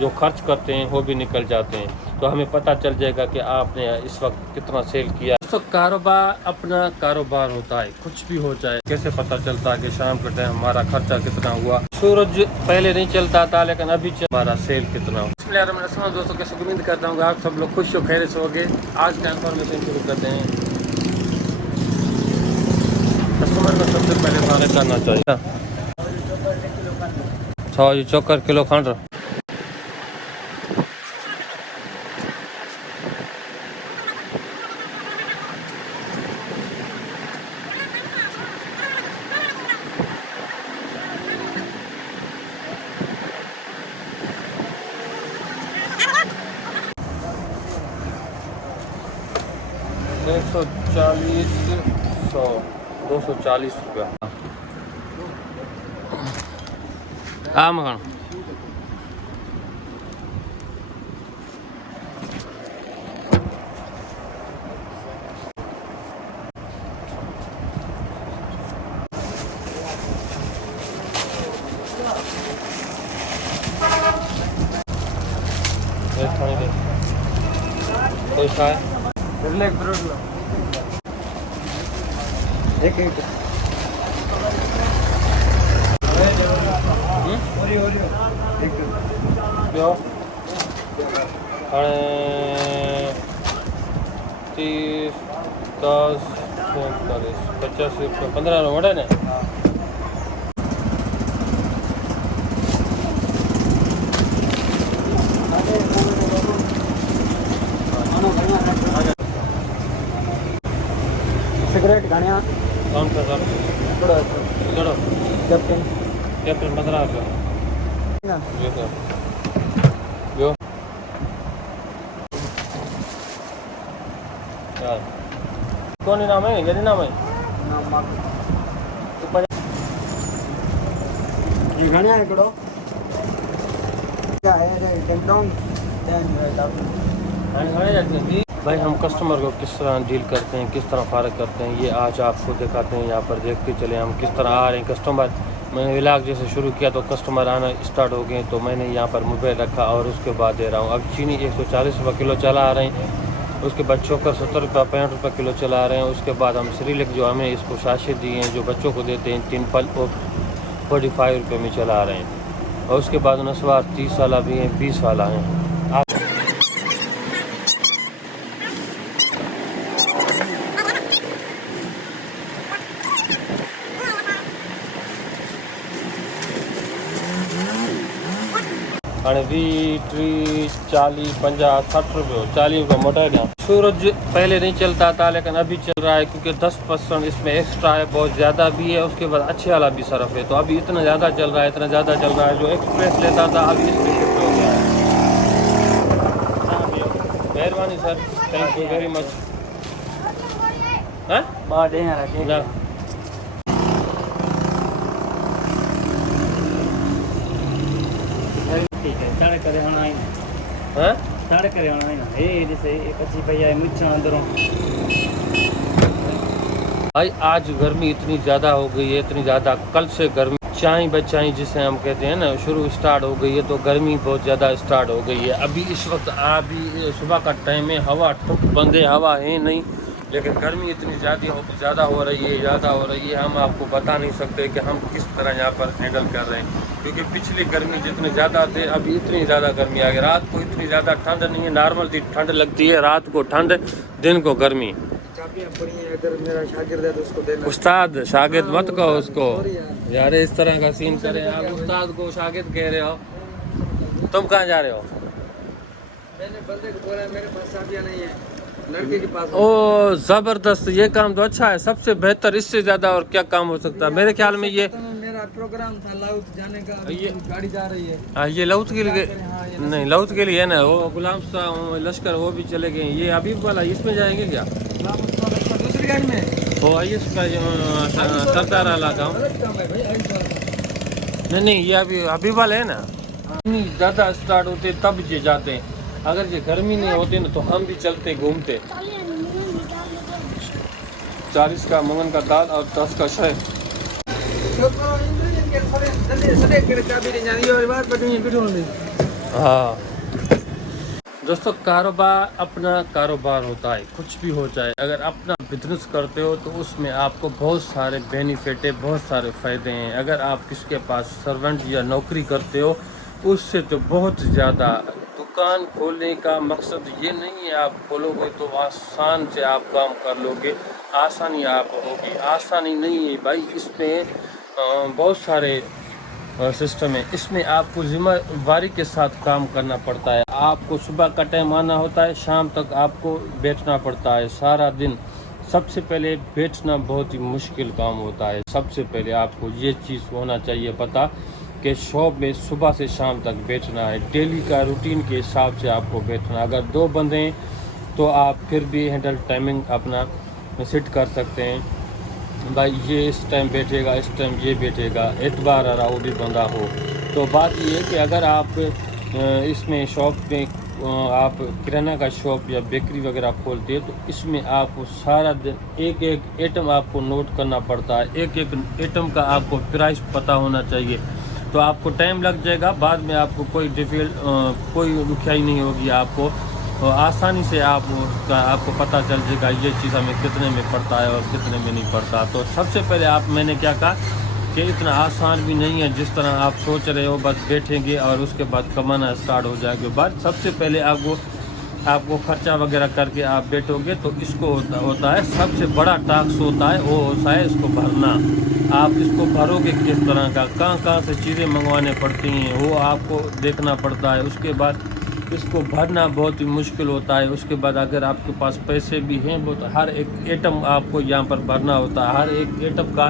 जो खर्च करते हैं वो भी निकल जाते हैं। तो हमें पता चल जाएगा कि आपने इस वक्त कितना सेल किया। इस वक्त कारोबार अपना कारोबार होता है, कुछ भी हो जाए। कैसे पता चलता है कि शाम के टाइम हमारा खर्चा कितना हुआ। सूरज पहले नहीं चलता था लेकिन अभी हमारा सेल कितना हुआ। दोस्तों कैसे उम्मीद करता हूँ आप सब लोग खुश हो, खैर से होंगे। आज का इंफॉर्मेशन शुरू करते हैं। कस्टमर को सबसे पहले खाना करना चाहिए। 6 चोकर किलो खंड 140 100 240 रुपया। हाँ मकान कोई सा है एक हाँ 30 10 50 रुपये 15 मोड़े ने सिगरेट गाड़ियाँ कौन सा सर चलो कैप्टन 15 रुपये जी सर जो कौन नाम है यदि नाम है ये गाड़ियाँ है कड़ो क्या है टेंटोंग भाई हम कस्टमर को किस तरह डील करते हैं, किस तरह फारग करते हैं, ये आज आपको दिखाते हैं। यहाँ पर देखते चले हम किस तरह आ रहे हैं कस्टमर। मैंने व्लॉग जैसे शुरू किया तो कस्टमर आना स्टार्ट हो गए, तो मैंने यहाँ पर मोबाइल रखा और उसके बाद दे रहा हूँ। अब चीनी 140 रुपये किलो चला आ रहे हैं, उसके बाद चोकर 70 रुपये 65 रुपये किलो चला रहे हैं। उसके बाद हम श्रीलिक जो हमें इसको साशे दिए हैं जो बच्चों को देते हैं 3 पल वो 45 रुपये में चला रहे हैं। और उसके बाद नस्वार 30 वाला भी हैं 20 वाला हैं। हाँ 20 30 40 50 60 रुपये 40 रुपये मोटा गया। सूरज पहले नहीं चलता था लेकिन अभी चल रहा है क्योंकि 10% इसमें एक्स्ट्रा है, बहुत ज़्यादा भी है। उसके बाद अच्छे वाला भी सरफ है, तो अभी इतना ज़्यादा चल रहा है, इतना ज़्यादा चल रहा है। जो एक्सप्रेस लेता था अभी इसमें शिफ्ट हो गया है। मेहरबानी sir, thank you very much. हाँ ठीक है साढ़े करे होना ही हाँ साढ़े करे होना ही ना ये जैसे 25 भैया मुझे अंदरों भाई आज गर्मी इतनी ज़्यादा हो गई है, इतनी ज़्यादा कल से गर्मी चाई बचाई जिसे हम कहते हैं ना शुरू स्टार्ट हो गई है, तो गर्मी बहुत ज़्यादा स्टार्ट हो गई है। अभी इस वक्त अभी सुबह का टाइम है, हवा ठुक बंदे हवा है नहीं, लेकिन गर्मी इतनी ज़्यादा हो रही है। हम आपको बता नहीं सकते कि हम किस तरह यहाँ पर हैंडल कर रहे हैं, क्योंकि पिछली गर्मी जितनी ज़्यादा थे अभी इतनी ज़्यादा गर्मी आ गई। रात को इतनी ज़्यादा ठंड नहीं है, नॉर्मल ठंड लगती है, रात को ठंड दिन को गर्मी। अगर मेरा शागिर्द है तो उसको देना। उस्ताद शागिर्द मत कहो उसको यार, इस तरह का सीन करे। आप उस्ताद को शागिर्द कह रहे हो, तुम कहाँ जा रहे हो? मैंने बंदे को बोला मेरे पास चाबियां नहीं है, लड़के के पास। ओ जबरदस्त, ये काम तो अच्छा है, सबसे बेहतर। इससे ज्यादा और क्या काम हो सकता है मेरे ख्याल में। ये मेरा प्रोग्राम था लाउत जाने का, ये गाड़ी जा रही है। ये लाउत के लिए नहीं, लाउत के लिए है ना, वो गुलाम शाह लश्कर वो भी चले गए। ये हबीब वाला इसमें जाएंगे क्या? दूसरी गाड़ी में वो आयुष का सरदार इलाका। नहीं ये अभी हबीब वाले है ना, इतनी ज़्यादा स्टार्ट होते तब ये जाते हैं। अगर ये गर्मी नहीं होती ना तो हम भी चलते घूमते। 40 का मंगन का दाल और 10 का शय। हाँ दोस्तों, कारोबार अपना कारोबार होता है, कुछ भी हो जाए। अगर अपना बिजनेस करते हो तो उसमें आपको बहुत सारे बेनिफिट है, बहुत सारे फ़ायदे हैं। अगर आप किसके पास सर्वेंट या नौकरी करते हो उससे तो बहुत ज़्यादा। दुकान खोलने का मकसद ये नहीं है आप खोलोगे तो आसान से आप काम कर लोगे, आसानी आप होगी। आसानी नहीं है भाई, इसमें बहुत सारे सिस्टम है। इसमें आपको जिम्मेवारी के साथ काम करना पड़ता है। आपको सुबह का टाइम आना होता है, शाम तक आपको बैठना पड़ता है सारा दिन। सबसे पहले बैठना बहुत ही मुश्किल काम होता है। सबसे पहले आपको ये चीज़ होना चाहिए पता कि शॉप में सुबह से शाम तक बैठना है। डेली का रूटीन के हिसाब से आपको बैठना। अगर 2 बंदे हैं तो आप फिर भी हैंडल टाइमिंग अपना सेट कर सकते हैं। भाई ये इस टाइम बैठेगा, इस टाइम ये बैठेगा, एतबार आ रहा वो भी बंदा हो। तो बात ये है कि अगर आप इसमें शॉप में आप किराना का शॉप या बेकरी वगैरह खोलते हैं तो इसमें आपको सारा दिन एक एक आइटम आपको नोट करना पड़ता है। एक एक आइटम का आपको प्राइस पता होना चाहिए। तो आपको टाइम लग जाएगा, बाद में आपको कोई कोई दुखियाई नहीं होगी। आपको तो आसानी से आपको पता चल जाएगा ये चीज़ हमें कितने में पड़ता है और कितने में नहीं पड़ता। तो सबसे पहले मैंने क्या कहा कि इतना आसान भी नहीं है जिस तरह आप सोच रहे हो, बस बैठेंगे और उसके बाद कमाना स्टार्ट हो जाएगा। बस सबसे पहले आपको खर्चा वगैरह करके आप बैठोगे तो इसको होता है सबसे बड़ा टास्क होता है, वो होता है इसको भरना। आप इसको भरोगे किस तरह का, कहाँ से चीज़ें मंगवाने पड़ती हैं वो आपको देखना पड़ता है। उसके बाद इसको भरना बहुत ही मुश्किल होता है। उसके बाद अगर आपके पास पैसे भी हैं वो तो हर एक आइटम आपको यहाँ पर भरना होता है। हर एक आइटम का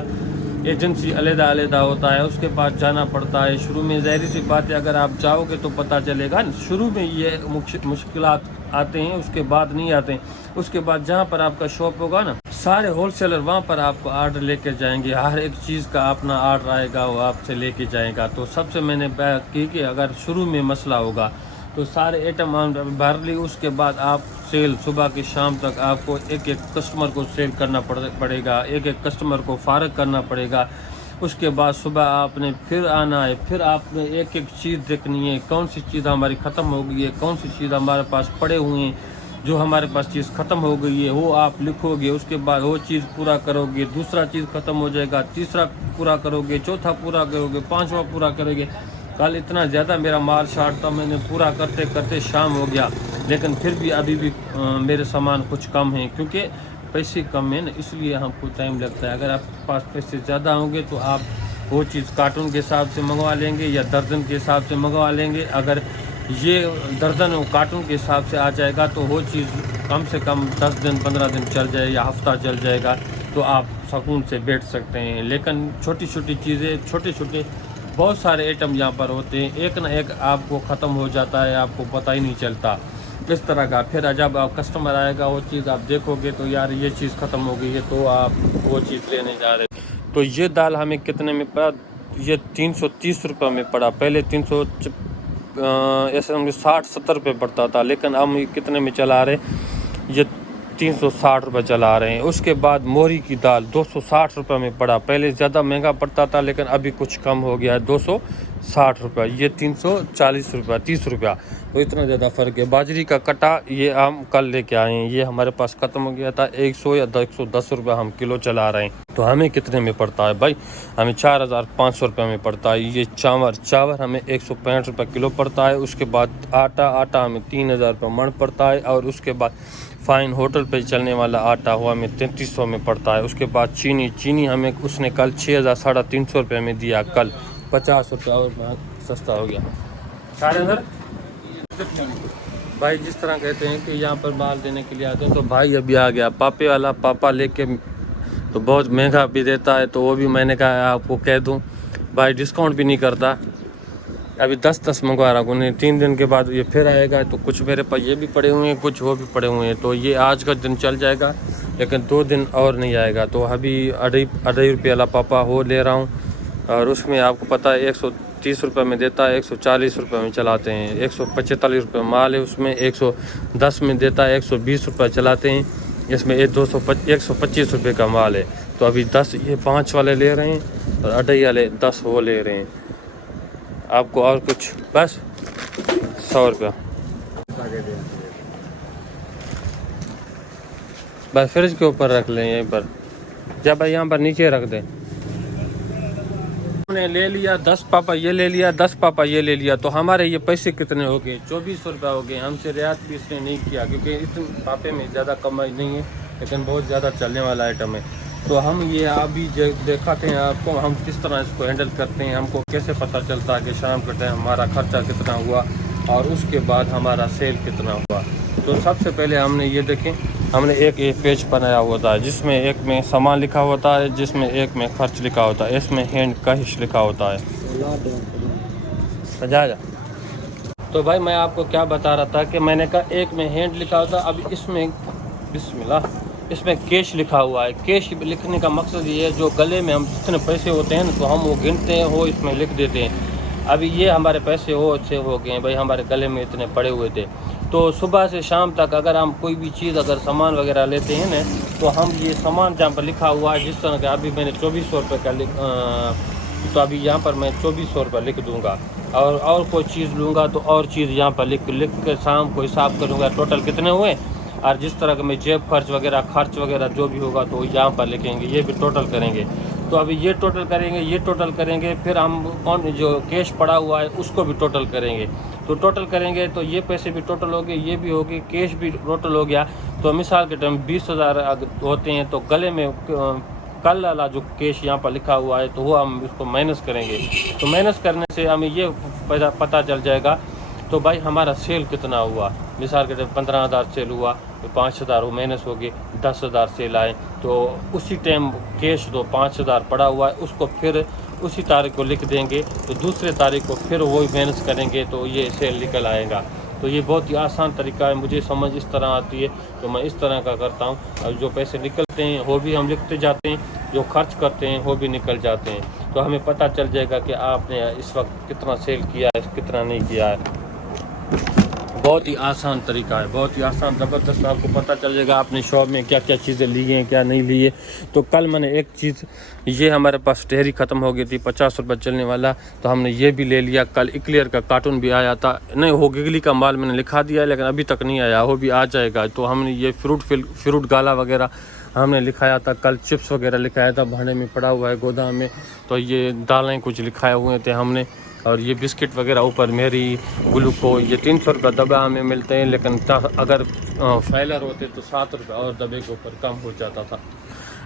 एजेंसी अलग-अलग होता है, उसके पास जाना पड़ता है। शुरू में ज़ाहिर सी बात है अगर आप जाओगे तो पता चलेगा। शुरू में ये मुश्किलात आते हैं, उसके बाद नहीं आते हैं। उसके बाद जहाँ पर आपका शॉप होगा ना, सारे होलसेलर वहाँ पर आपको आर्डर लेकर जाएंगे। हर एक चीज़ का अपना आर्डर आएगा, वो आपसे लेके जाएगा। तो सबसे मैंने बात की कि अगर शुरू में मसला होगा तो सारे आइटम भर ली, उसके बाद आप सेल सुबह की शाम तक आपको एक एक कस्टमर को सेल करना पड़ेगा, एक एक कस्टमर को फारग करना पड़ेगा। उसके बाद सुबह आपने फिर आना है, फिर आपने एक एक चीज़ देखनी है, कौन सी चीज़ हमारी ख़त्म हो गई है, कौन सी चीज़ हमारे पास पड़े हुए हैं। जो हमारे पास चीज़ ख़त्म हो गई है वो आप लिखोगे, उसके बाद वो चीज़ पूरा करोगे, दूसरा चीज़ ख़त्म हो जाएगा, तीसरा पूरा करोगे, चौथा पूरा करोगे, पाँचवा पूरा करोगे। कल इतना ज़्यादा मेरा माल शार्ट था, मैंने पूरा करते करते शाम हो गया, लेकिन फिर भी अभी भी मेरे सामान कुछ कम हैं क्योंकि पैसे कम हैं ना, इसलिए हमको टाइम लगता है। अगर आपके पास पैसे ज़्यादा होंगे तो आप वो चीज़ कार्टून के हिसाब से मंगवा लेंगे या दर्जन के हिसाब से मंगवा लेंगे। अगर ये दर्जन और कार्टून के हिसाब से आ जाएगा तो वो चीज़ कम से कम 10 दिन 15 दिन चल जाए या हफ्ता चल जाएगा, तो आप सुकून से बैठ सकते हैं। लेकिन छोटी छोटी चीज़ें, छोटे छोटे बहुत सारे आइटम यहाँ पर होते हैं, एक ना एक आपको ख़त्म हो जाता है, आपको पता ही नहीं चलता इस तरह का। फिर जब आप कस्टमर आएगा वो चीज़ आप देखोगे तो यार ये चीज़ ख़त्म हो गई है, तो आप वो चीज़ लेने जा रहे। तो ये दाल हमें कितने में पड़ा? ये 330 रुपये में पड़ा। पहले 300 ऐसे समझो 60-70 रुपये पड़ता था, लेकिन हम कितने में चला रहे, ये 360 रुपये चला रहे हैं। उसके बाद मोहरी की दाल 260 रुपये में पड़ा। पहले ज़्यादा महंगा पड़ता था लेकिन अभी कुछ कम हो गया है, 260 रुपये। ये 340 रुपये, 30 रुपया, तो इतना ज़्यादा फ़र्क है। बाजरी का कटा ये हम कल लेके आए हैं, ये हमारे पास ख़त्म हो गया था। 100 या 110 रुपये हम किलो चला रहे हैं। तो हमें कितने में पड़ता है भाई? हमें 4500 रुपये में पड़ता है। ये चावल हमें 165 रुपये किलो पड़ता है। उसके बाद आटा हमें 3000 रुपये मण पड़ता है। और उसके बाद फ़ाइन होटल पे चलने वाला आटा हुआ हमें 3300 में पड़ता है। उसके बाद चीनी हमें उसने कल 6350 रुपये में दिया, कल 50 रुपये और सस्ता हो गया। सारे अंदर भाई जिस तरह कहते हैं कि यहाँ पर माल देने के लिए आते हैं, तो भाई अभी आ गया पापे वाला। पापा लेके तो बहुत महंगा भी देता है, तो वो भी मैंने कहा आपको कह दूँ, भाई डिस्काउंट भी नहीं करता। अभी 10 मंगवा रहा हूँ, 3 दिन के बाद ये फिर आएगा। तो कुछ मेरे पास ये भी पड़े हुए हैं, कुछ वो भी पड़े हुए हैं। तो ये आज का दिन चल जाएगा, लेकिन 2 दिन और नहीं आएगा। तो अभी 2.5 रुपये वाला पापा हो ले रहा हूँ। और उसमें आपको पता है 130 रुपये में देता है, 140 रुपये में चलाते हैं। 145 रुपये माल है, उसमें 110 में देता है, 120 रुपये चलाते हैं। इसमें 125 रुपये का माल है। तो अभी 10 ये 5 वाले ले रहे हैं और 2.5 वाले 10 वो ले रहे हैं। आपको और कुछ बस 100 रुपया। बस फ्रिज के ऊपर रख लें यहीं पर, जब भाई यहाँ पर नीचे रख दें। हमने ले लिया 10 पापा ये ले लिया, 10 पापा ये ले लिया, तो हमारे ये पैसे कितने हो गए? 2400 रुपये हो गए। हमसे रियायत भी इसने नहीं किया क्योंकि इस पापे में ज़्यादा कमाई नहीं है, लेकिन बहुत ज़्यादा चलने वाला आइटम है। तो हम ये अभी दिखाते हैं आपको हम किस तरह इसको हैंडल करते हैं। हमको कैसे पता चलता है कि शाम के टाइम हमारा खर्चा कितना हुआ और उसके बाद हमारा सेल कितना हुआ। तो सबसे पहले हमने ये देखें, हमने एक पेज बनाया होता है जिसमें एक में सामान लिखा होता है, जिसमें एक में खर्च लिखा होता है, इसमें हैंड कैश लिखा होता है। सजा जा। तो भाई मैं आपको क्या बता रहा था कि मैंने कहा एक में हैंड लिखा होता है, अब इसमें बिस्मिल्लाह इसमें कैश लिखा हुआ है। कैश लिखने का मकसद ये है जो गले में हम जितने पैसे होते हैं ना तो हम वो गिनते हैं, वो इसमें लिख देते हैं। अभी ये हमारे पैसे वो अच्छे हो गए हैं भाई, हमारे गले में इतने पड़े हुए थे। तो सुबह से शाम तक अगर हम कोई भी चीज़ अगर सामान वगैरह लेते हैं ना तो हम ये सामान जहाँ पर लिखा हुआ है, जिस तरह का अभी मैंने 2400 रुपये का तो अभी यहाँ पर मैं 2400 रुपये लिख दूँगा और कोई चीज़ लूँगा तो और चीज़ यहाँ पर लिख कर शाम को हिसाब करूँगा टोटल कितने हुए। और जिस तरह का मैं जेब खर्च वगैरह जो भी होगा तो यहाँ पर लिखेंगे, ये भी टोटल करेंगे। तो अभी ये टोटल करेंगे, फिर हम कौन जो कैश पड़ा हुआ है उसको भी टोटल करेंगे। तो टोटल करेंगे तो ये पैसे भी टोटल हो गए, ये भी हो गए, कैश भी टोटल हो गया। तो मिसाल के टाइम 20,000 होते हैं तो गले में कल वाला जो कैश यहाँ पर लिखा हुआ है तो वो हम इसको माइनस करेंगे। तो माइनस करने से हमें ये पता चल जाएगा तो भाई हमारा सेल कितना हुआ। मिसाल के टाइम 15,000 सेल हुआ तो 5,000 वो माइनस हो गए, 10,000 सेल आए तो उसी टाइम कैश तो 5,000 पड़ा हुआ है उसको फिर उसी तारीख को लिख देंगे, तो दूसरे तारीख को फिर वही माइनस करेंगे तो ये सेल निकल आएगा। तो ये बहुत ही आसान तरीका है, मुझे समझ इस तरह आती है तो मैं इस तरह का करता हूँ। और जो पैसे निकलते हैं वो भी हम लिखते जाते हैं, जो खर्च करते हैं वो भी निकल जाते हैं। तो हमें पता चल जाएगा कि आपने इस वक्त कितना सेल किया है, कितना नहीं किया है। बहुत ही आसान तरीका है, बहुत ही आसान ज़बरदस्त। आपको पता चल जाएगा आपने शॉप में क्या क्या चीज़ें ली हैं क्या नहीं ली है। तो कल मैंने एक चीज़ ये हमारे पास टेहरी ख़त्म हो गई थी 50 रुपये चलने वाला, तो हमने ये भी ले लिया। कल इक्लियर का कार्टून भी आया था, नहीं वो गिगली का माल मैंने लिखा दिया है लेकिन अभी तक नहीं आया, वो भी आ जाएगा। तो हमने ये फ्रूट गाला वगैरह हमने लिखाया था, कल चिप्स वगैरह लिखाया था, भाड़े में पड़ा हुआ है गोदाम में। तो ये दालें कुछ लिखाए हुए थे हमने, और ये बिस्किट वगैरह ऊपर मेरी ग्लूको ये 300 रुपये दबा हमें मिलते हैं, लेकिन अगर फैलर होते तो 7 रुपये और दबे के ऊपर कम हो जाता था।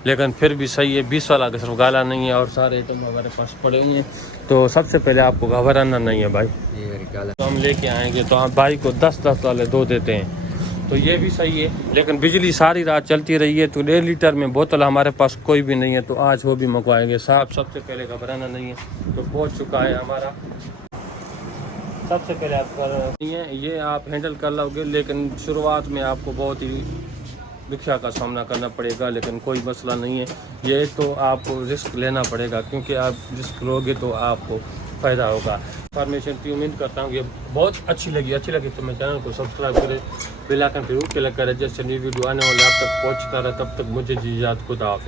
लेकिन फिर भी सही है, 20 वाला का सिर्फ गाला नहीं है और सारे आइटम हमारे पास पड़े हुए हैं। तो सबसे पहले आपको घबराना नहीं है भाई, तो हम लेके आएंगे तो हम भाई को 10-10 वाले दो देते हैं, तो ये भी सही है। लेकिन बिजली सारी रात चलती रही है तो 1.5 लीटर में बोतल हमारे पास कोई भी नहीं है, तो आज वो भी मंगवाएंगे साहब। सबसे पहले घबराना नहीं है, तो पहुंच चुका है हमारा। सबसे पहले आप नहीं है ये आप हैंडल कर लोगे, लेकिन शुरुआत में आपको बहुत ही दुखिया का सामना करना पड़ेगा, लेकिन कोई मसला नहीं है। ये तो आपको रिस्क लेना पड़ेगा, क्योंकि आप रिस्क लोगे तो आपको फ़ायदा होगा। इन्फॉर्मेशन की उम्मीद करता हूँ ये बहुत अच्छी लगी तो मेरे चैनल को सब्सक्राइब करें, बेल आइकन फिर क्लिक करें, जैसे न्यू वीडियो आने वाले आप तक पहुँचता रहे। तब तक मुझे इजाज़त, खुदा हाफ़िज़।